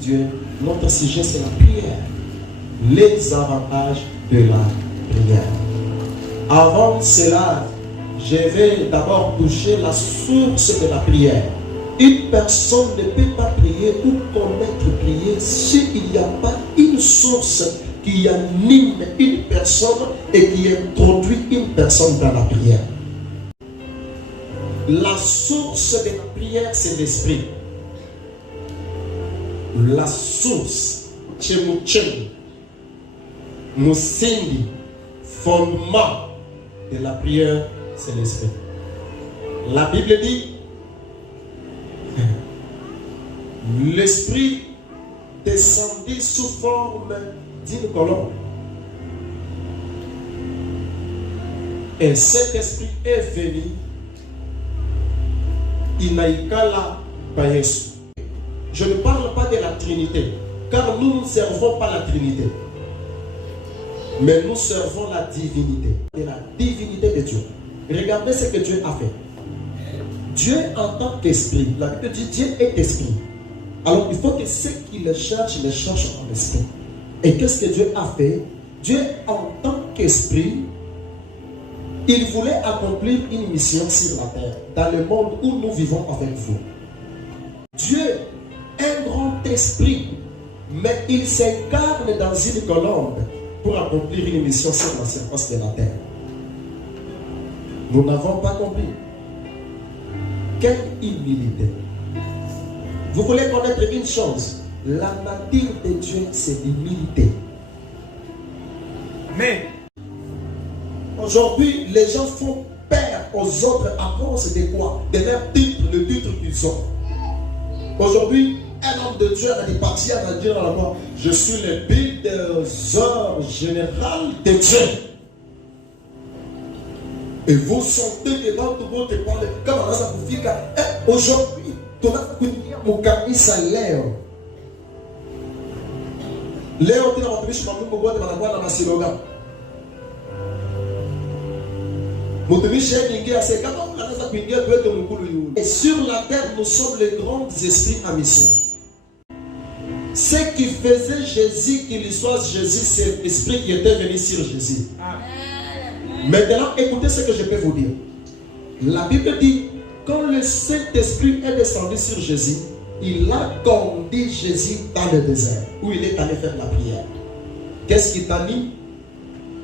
Dieu, notre sujet c'est la prière. Les avantages de la prière. Avant cela, je vais d'abord toucher la source de la prière. Une personne ne peut pas prier ou connaître prier s'il n'y a pas une source qui anime une personne et qui introduit une personne dans la prière. La source de la prière, c'est l'esprit. La source, Moussendi, fondement de la prière, c'est l'esprit. La Bible dit, l'esprit descendit sous forme d'une colombe. Et cet esprit est venu, Inaïkala Payesu. Je ne parle pas de la Trinité, car nous ne servons pas la Trinité. Mais nous servons la divinité. Et la divinité de Dieu. Regardez ce que Dieu a fait. Dieu en tant qu'esprit. La Bible dit Dieu est esprit. Alors il faut que ceux qui le cherchent en esprit. Et qu'est-ce que Dieu a fait? Dieu en tant qu'esprit, il voulait accomplir une mission sur la terre, dans le monde où nous vivons avec vous. Dieu, un grand esprit, mais il s'incarne dans une colombe pour accomplir une mission sur la surface de la terre. Nous n'avons pas compris. Quelle humilité. Vous voulez connaître une chose, la nature de Dieu, c'est l'humilité. Mais aujourd'hui, les gens font peur aux autres à cause de quoi? De leur titre, le titre qu'ils ont. Aujourd'hui, un homme de Dieu a dit partir à dire à la mort, je suis le bulldozer général de Dieu. Et vous sentez que dans tout le monde parle, comme ça vous fait aujourd'hui, tu as connu mon canisa Léo. Léo, tu as entendu sur mon boîte de la Siloga. Et sur la terre, nous sommes les grands esprits en mission. Ce qui faisait Jésus, qu'il soit Jésus, c'est l'esprit qui était venu sur Jésus. Maintenant, écoutez ce que je peux vous dire. La Bible dit, quand le Saint-Esprit est descendu sur Jésus, il a conduit Jésus dans le désert, où il est allé faire la prière. Qu'est-ce qui t'anime?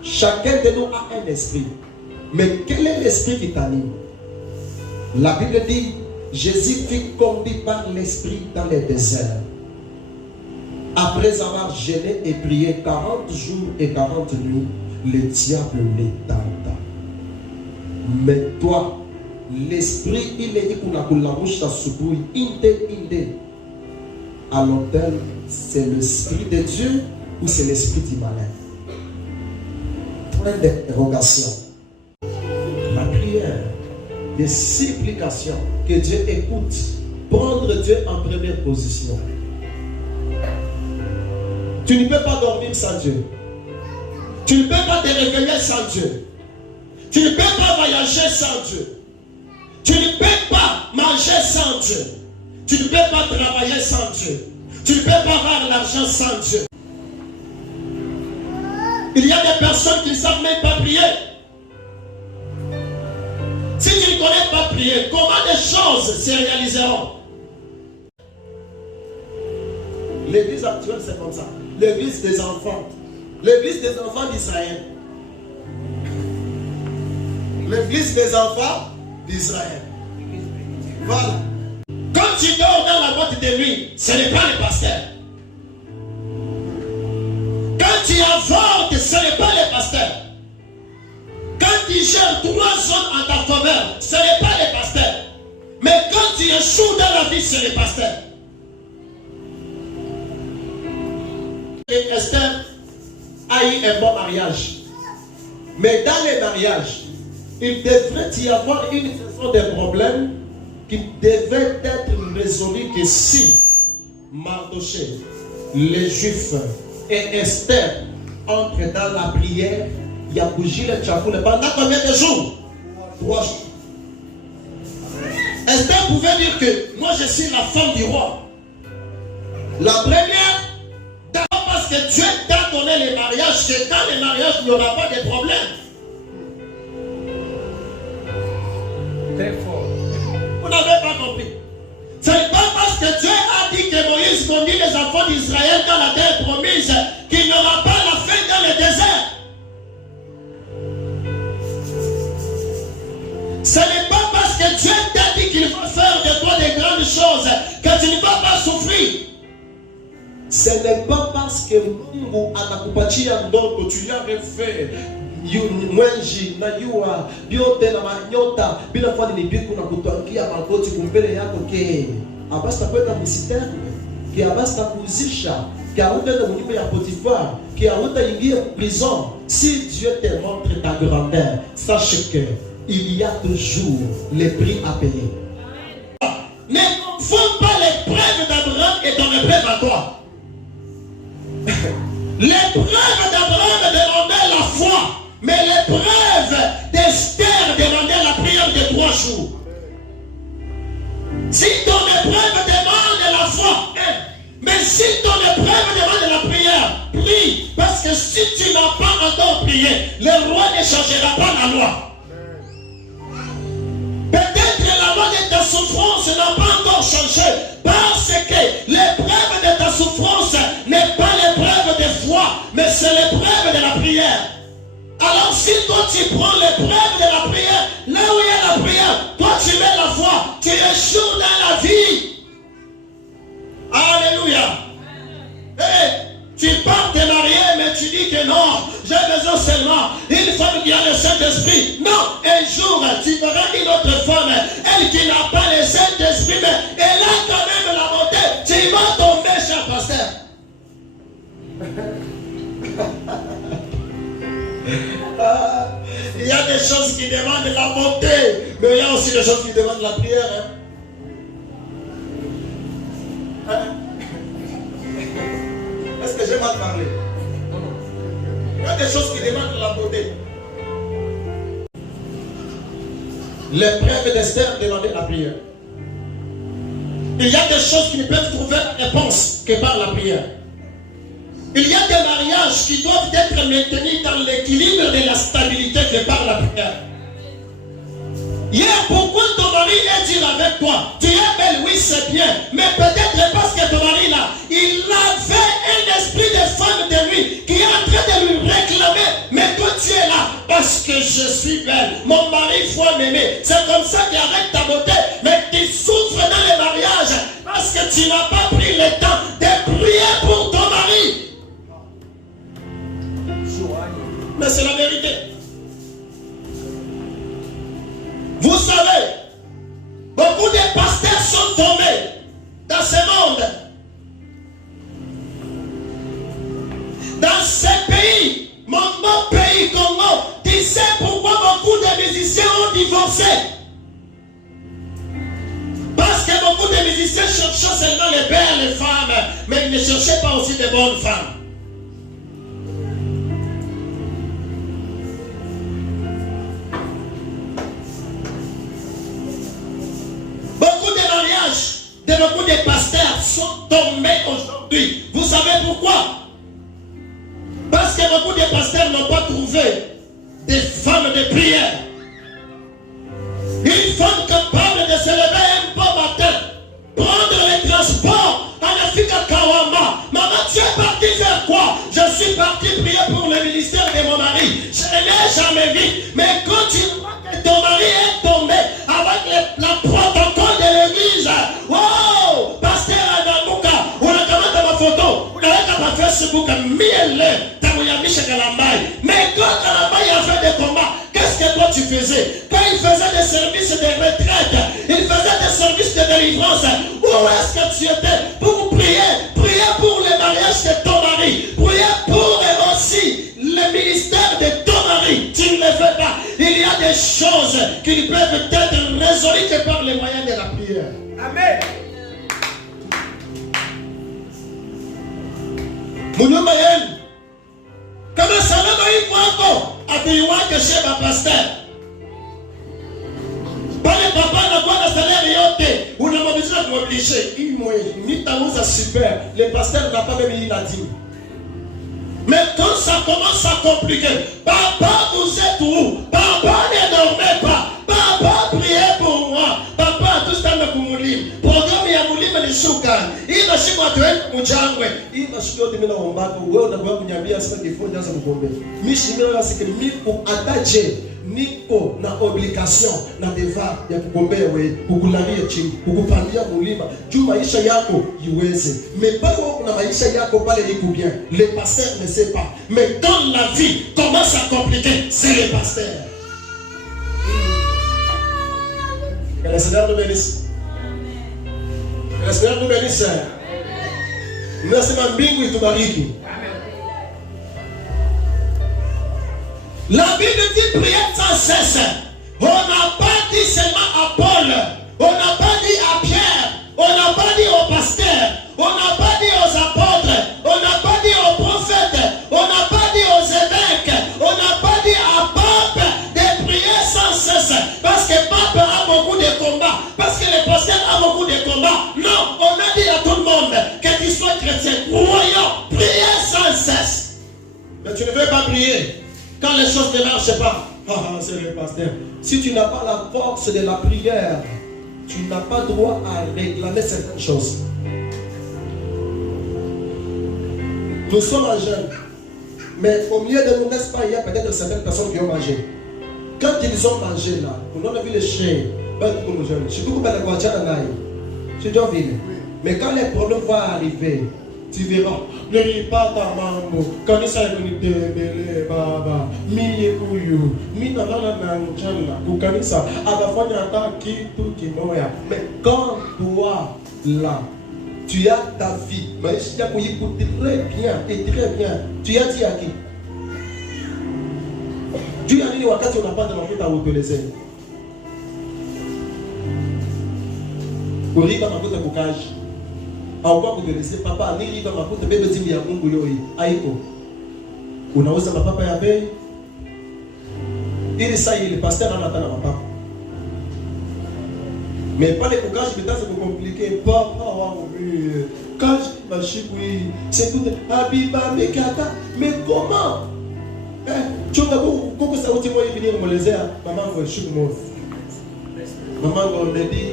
Chacun de nous a un esprit. Mais quel est l'esprit qui t'anime? La Bible dit, Jésus fut conduit par l'esprit dans le désert. Après avoir jeûné et prié 40 jours et 40 nuits, le diable les tenta. Mais toi, l'esprit, il est dit qu'on a la bouche à soubouille, inde. À l'autel, c'est l'esprit de Dieu ou c'est l'esprit du malin? Point d'interrogation. La prière, des supplications que Dieu écoute, prendre Dieu en première position. Tu ne peux pas dormir sans Dieu. Tu ne peux pas te réveiller sans Dieu. Tu ne peux pas voyager sans Dieu. Tu ne peux pas manger sans Dieu. Tu ne peux pas travailler sans Dieu. Tu ne peux pas avoir l'argent sans Dieu. Il y a des personnes qui ne savent même pas prier. Si tu ne connais pas prier, comment les choses se réaliseront? L'église actuelle, c'est comme ça. L'église des enfants. L'église des enfants d'Israël. L'église des enfants d'Israël. Voilà. Quand tu dors dans la boîte de nuit, ce n'est pas le pasteur. Quand tu avortes, ce n'est pas le pasteur. Quand tu gères 3 zones en ta faveur, ce n'est pas le pasteur. Mais quand tu échoues dans la vie, c'est le pasteur. Et Esther a eu un bon mariage. Mais dans les mariages, il devrait y avoir une façon de problème qui devait être résolue que si Mardoché, les Juifs et Esther entrent dans la prière, il y a bougé le tchafoule pendant combien de jours? 3 jours. Esther pouvait dire que moi je suis la femme du roi. La première, d'abord parce que Dieu t'a donné les mariages, que dans les mariages, il n'y aura pas de problème. Très fort. Vous n'avez pas compris. Ce n'est pas parce que Dieu a dit que Moïse conduit les enfants d'Israël dans la terre promise qu'il n'y aura pas la fin dans le désert. Ce n'est pas parce que Dieu t'a dit qu'il va faire de toi des grandes choses que tu ne vas pas souffrir. Ce n'est pas parce que Mungu anakupatia ndoto tu lui as fait mwenji na yua biote na manyota bila fani ni biku na kutangia magoti kumbele yako ke abasta kwenda msitani ke abasta kuzisha ke autaenda mnyumba ya Potiphar ke autaingia prison. Si Dieu te montre ta grandeur, sache que il y a toujours les prix à payer. Ne confonds pas l'épreuve d'Abraham et ton épreuve à toi. L'épreuve d'Abraham demandait la foi, mais l'épreuve d'Esther demandait la prière de 3 jours. Si ton épreuve demande la foi, mais si ton épreuve demande la prière, prie, parce que si tu n'as pas encore prié, le roi ne changera pas la loi. Peut-être la loi de ta souffrance n'a pas encore changé, parce que l'épreuve de ta souffrance n'est pas l'épreuve de foi, mais c'est l'épreuve de la prière. Alors si toi tu prends l'épreuve de la prière, là où il y a la prière, toi tu mets la foi, tu échoues dans la vie. Alléluia. Hey, tu pars te marier, mais tu dis que non, j'ai besoin seulement une femme qui a le Saint-Esprit. Non, un jour tu verras une autre femme, elle qui n'a pas le Saint-Esprit, mais elle a quand même la beauté. Tu vas tomber, cher pasteur. Il y a des choses qui demandent la beauté, mais il y a aussi des choses qui demandent la prière. Est-ce que j'ai mal parlé? Il y a des choses qui demandent la beauté. L'épreuve d'Esther demandait la prière. Il y a des choses qui ne peuvent trouver réponse que par la prière. Il y a des mariages qui doivent être maintenus dans l'équilibre de la stabilité que par la prière. Hier, pourquoi ton mari est dur avec toi? Tu es belle, oui, c'est bien. Mais peut-être parce que ton mari là, il avait un esprit de femme de lui qui est en train de lui réclamer. Mais toi, tu es là parce que je suis belle. Mon mari, il faut m'aimer. C'est comme ça qu'avec ta beauté, mais tu souffres dans les mariages parce que tu n'as pas pris le temps de prier pour ton mari. Mais c'est la vérité. Vous savez, beaucoup de pasteurs sont tombés dans ce monde. Dans ce pays, mon beau pays Congo, tu sais pourquoi beaucoup de musiciens ont divorcé? Parce que beaucoup de musiciens cherchaient seulement les belles les femmes, mais ils ne cherchaient pas aussi de bonnes femmes. De beaucoup de pasteurs sont tombés aujourd'hui. Vous savez pourquoi? Parce que beaucoup de pasteurs n'ont pas trouvé des femmes de prière. Une femme capable de se lever un beau matin, prendre les transports en Afrique à Kawama. Maman, tu es parti faire quoi? Je suis parti prier pour le ministère de mon mari. Je ne l'ai jamais vu. Mais quand tu vois que ton mari est tombé avec la protocole de l'église, wow, pasteur Adamuka, on a kamata ma photo, on a pas Facebook, mais quand Kalamai a fait des combats, qu'est-ce que toi tu faisais? Quand il faisait des services de retraite, il faisait des services de délivrance, où est-ce que tu étais pour prier? Prier pour le mariage de ton mari, prier pour aussi le ministère de ton mari. Tu ne le fais pas. Il y a des choses qui ne peuvent être résolues que par les moyens de la prière. Amen. Mounoumayen, comment ça va encore à Biouaka chez ma pasteur? Pas le papa n'a pas de salaire et yote, ou n'a pas besoin de mobiliser. obligé. Il m'a super. Le pasteur n'a pas même eu la dîme. Mais quand ça commence à compliquer, papa, vous êtes où? Papa, ne dormez pas. Papa, priez pour moi. Papa, tout ça me kumulim. Programme ya mulima ni shukan. Hii mashimo atuwe mujangwe. Hii mashimo yote mina ombako. Wewe unakuwa kunyambia sasa kifo nyanza mkombe. Mishi mina yasike miko ataje. Niko na obligation na devoir ya kugombea wewe, kukulalia chini, kukupandia mulima juu maisha yako iweze. Mais pas kuna maisha yako pale iko bien. Le pasteur ne sait pas. Mais dans la vie commence à compliquer, c'est le pasteur. Que le Seigneur nous bénisse. Que le Seigneur nous bénisse. Nasema mbingu itubariki. La Bible dit prier sans cesse. On n'a pas dit seulement à Paul, on n'a pas dit à Pierre, on n'a pas dit au pasteur, on n'a pas dit aux apôtres, on n'a pas dit aux prophètes, on n'a pas dit aux évêques, on n'a pas dit à Pape de prier sans cesse. Parce que Pape a beaucoup de combats, parce que le pasteur a beaucoup de combats. Non, on a dit à tout le monde que tu sois chrétien, croyant, prier sans cesse. Mais tu ne veux pas prier. Quand les choses ne marchent pas, c'est le pasteur. Si tu n'as pas la force de la prière, tu n'as pas droit à réclamer certaines choses. Nous sommes en jeûne. Mais au milieu de nous, n'est-ce pas, il y a peut-être certaines personnes qui ont mangé. Quand ils ont mangé là, on a vu les chiens. Mais quand les problèmes vont arriver, tu verras, ne lis pas ta mambo, quand il s'agit de bébé, baba, mi kuyu, mi nanana nanjana, kukanisa, abafanya ata kitu kimoya. Mais quand toi, là, tu as ta vie, mais je t'ai écouté très bien, et très bien, tu as dit à qui? Dieu a dit, wakati on n'a pas de mafuta à utiliser. Uriba mafuta kukaji. Au kwa kudeleze papa nili kama mafuta bebe timu ya Mungu yoi haiko. Unauza mapapa ya bei. Ili saa ile pasteur anataka mapapa. Mais pale kukaji bitaanza kukomplike papa wangu kaji bashiku hii. C'est tout habiba mekata mais comment? Chunga kuko sauti moja hivi nimelezea mamangu shiku moja. Mamangu amedi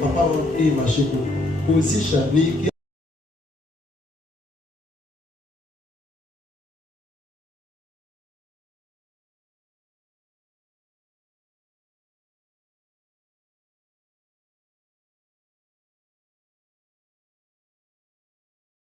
papa hii mashiku. Position ni